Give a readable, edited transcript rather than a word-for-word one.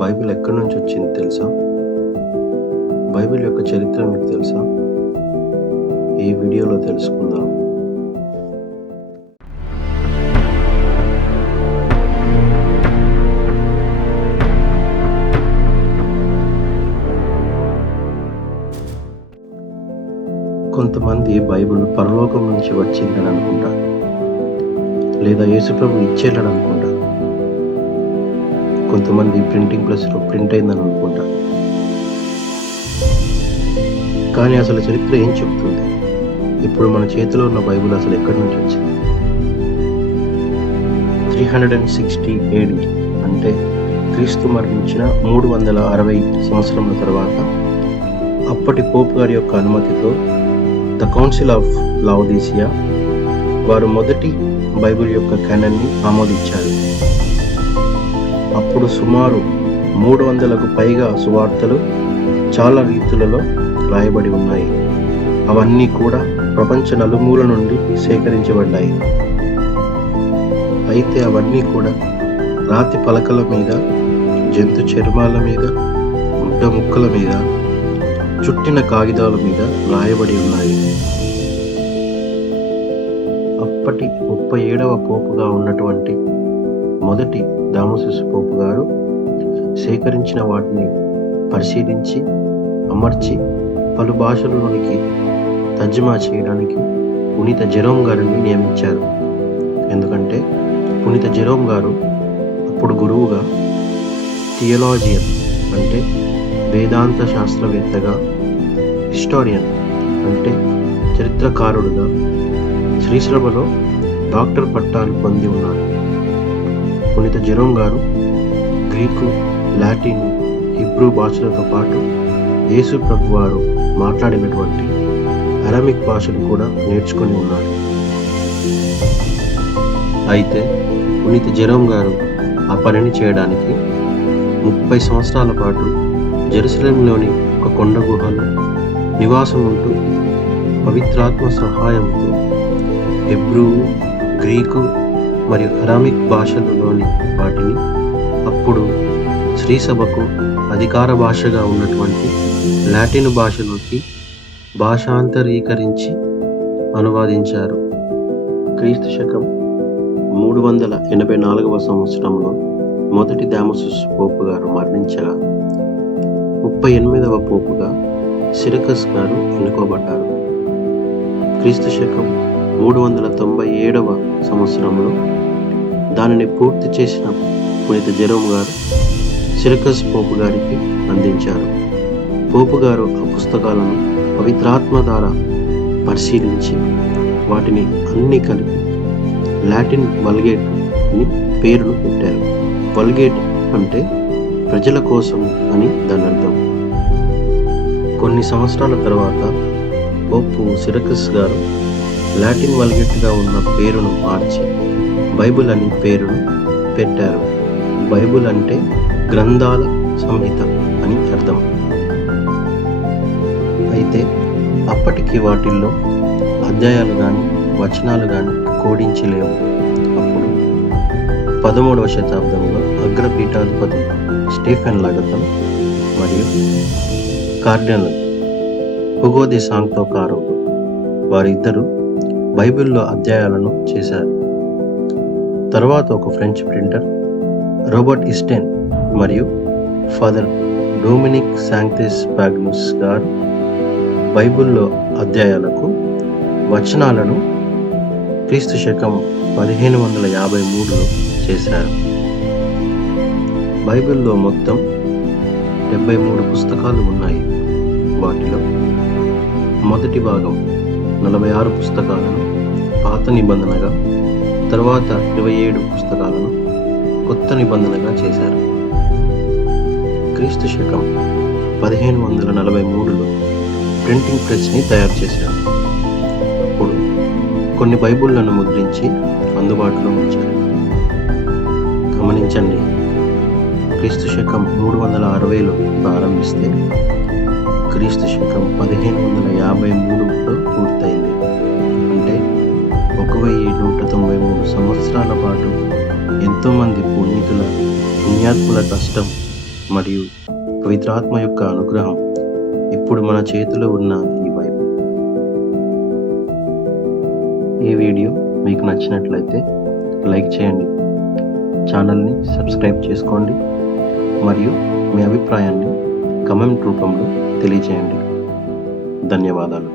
Bible ఎక్కడి నుంచి వచ్చింది తెలుసా? బైబిల్ యొక్క చరిత్ర మీకు తెలుసా? ఈ వీడియోలో తెలుసుకుందాం. కొంతమంది బైబిల్ పరలోకం నుంచి వచ్చిందని అనుకుంటారు, లేదా యేసుప్రభు ఇచ్చేళ్ళని అనుకుంటారు. కొంతమంది ప్రింటింగ్ ప్రెస్లో ప్రింట్ అయిందని అనుకుంటారు. కానీ అసలు చరిత్ర ఏం చెప్తుంది? ఇప్పుడు మన చేతిలో ఉన్న బైబిల్ అసలు ఎక్కడి నుంచి వచ్చింది? 360 AD అంటే క్రీస్తు మరణించిన 360 సంవత్సరముల తర్వాత అప్పటి పోప్ గారి యొక్క అనుమతితో ద కౌన్సిల్ ఆఫ్ లావోదిసియా వారు మొదటి బైబిల్ యొక్క క్యానన్ని ఆమోదించారు. అప్పుడు సుమారు 300కు పైగా సువార్తలు చాలా రీతులలో రాయబడి ఉన్నాయి. అవన్నీ కూడా ప్రపంచ నలుమూల నుండి సేకరించబడ్డాయి. అయితే అవన్నీ కూడా రాతి పలకల మీద, జంతు చర్మాల మీద, గుడ్డ ముక్కల మీద, చుట్టిన కాగితాల మీద రాయబడి ఉన్నాయి. అప్పటి 37వ పోపుగా ఉన్నటువంటి మొదటి దామోసిస్ పోపు గారు సేకరించిన వాటిని పరిశీలించి అమర్చి పలు భాషలలోనికి తర్జుమా చేయడానికి పునీత జెరోమ్ గారిని నియమించారు. ఎందుకంటే పునీత జెరోమ్ గారు అప్పుడు గురువుగా థియోలాజియన్ అంటే వేదాంత శాస్త్రవేత్తగా, హిస్టారియన్ అంటే చరిత్రకారుడుగా శ్రీశ్రమలో డాక్టర్ పట్టాలు పొంది ఉన్నారు. పునీత జెరోమ్ గారు గ్రీకు, లాటిన్, హిబ్రూ భాషలతో పాటు యేసు ప్రభు వారు మాట్లాడినటువంటి అరమిక్ భాషను కూడా నేర్చుకొని ఉన్నారు. అయితే పునీత జెరోమ్ గారు ఆ పనిని చేయడానికి 30 సంవత్సరాల పాటు జెరూసలేంలోని ఒక కొండ గుహలో నివాసం ఉంటూ పవిత్రాత్మ సహాయంతో హెబ్రూ, గ్రీకు మరియు అరామిక్ భాషలలోని వాటిని అప్పుడు శ్రీసభకు అధికార భాషగా ఉన్నటువంటి లాటిన్ భాషలోకి భాషాంతరీకరించి అనువాదించారు. క్రీస్తు శకం 384వ సంవత్సరంలో మొదటి దామోసిస్ పోపు గారు మరణించగా 38వ పోపుగా సిరకస్ గారు ఎన్నుకోబడ్డారు. క్రీస్తు శకం 397వ సంవత్సరంలో దానిని పూర్తి చేసిన పునీత జెరోమ్ గారు సిరకస్ పోపు గారికి అందించారు. పోపు గారు ఆ పుస్తకాలను పవిత్రాత్మ ద్వారా పరిశీలించి వాటిని అన్ని కలిపి లాటిన్ వల్గేట్ అని పేరును పెట్టారు. వల్గేట్ అంటే ప్రజల కోసం అని దాని అర్థం. కొన్ని సంవత్సరాల తర్వాత పోపు సిరకస్ గారు లాటిన్ వల్గేట్గా ఉన్న పేరును మార్చి బైబిల్ అని పేరును పెట్టారు. బైబిల్ అంటే గ్రంథాల సంహిత అని అర్థం. అయితే అప్పటికి వాటిల్లో అధ్యాయాలు కానీ వచనాలు కానీ కోడించి లేవు. అప్పుడు 13వ శతాబ్దంలో అగ్రపీఠాధిపతి స్టీఫెన్ లగతన్ మరియు కార్డినల్ హుగో ది సాంక్తో కారో వారిద్దరూ బైబిల్లో అధ్యాయాలను చేశారు. తర్వాత ఒక ఫ్రెంచ్ ప్రింటర్ రోబర్ట్ ఈస్టెన్ మరియు ఫాదర్ డొమినిక్ శాంక్తిస్ పాగ్నుస్ గారు బైబిల్లో అధ్యాయాలకు వచనాలను క్రీస్తు శకం 1553లో చేశారు. బైబిల్లో మొత్తం 73 పుస్తకాలు ఉన్నాయి. వాటిలో మొదటి భాగం 46 పుస్తకాలను పాత నిబంధనగా, తర్వాత 27 పుస్తకాలను కొత్త నిబంధనగా చేశారు. క్రీస్తు శకం 1543లో ప్రింటింగ్ ప్రెస్ని తయారు చేశారు. అప్పుడు కొన్ని బైబిళ్లను ముద్రించి అందుబాటులో ఉంచారు. గమనించండి, క్రీస్తు శకం 360లో ప్రారంభిస్తే క్రీస్తు శకం 1553లో పూర్తయింది. అంటే 1193 సంవత్సరాల పాటు ఎంతోమంది పునీతుల పుణ్యాత్ముల కష్టం మరియు పవిత్రాత్మ యొక్క అనుగ్రహం ఇప్పుడు మన చేతిలో ఉన్న ఈ బైబిల్. ఈ వీడియో మీకు నచ్చినట్లయితే లైక్ చేయండి, ఛానల్ని సబ్స్క్రైబ్ చేసుకోండి మరియు మీ అభిప్రాయాన్ని కమెంట్ రూపంలో తెలియజేయండి. ధన్యవాదాలు.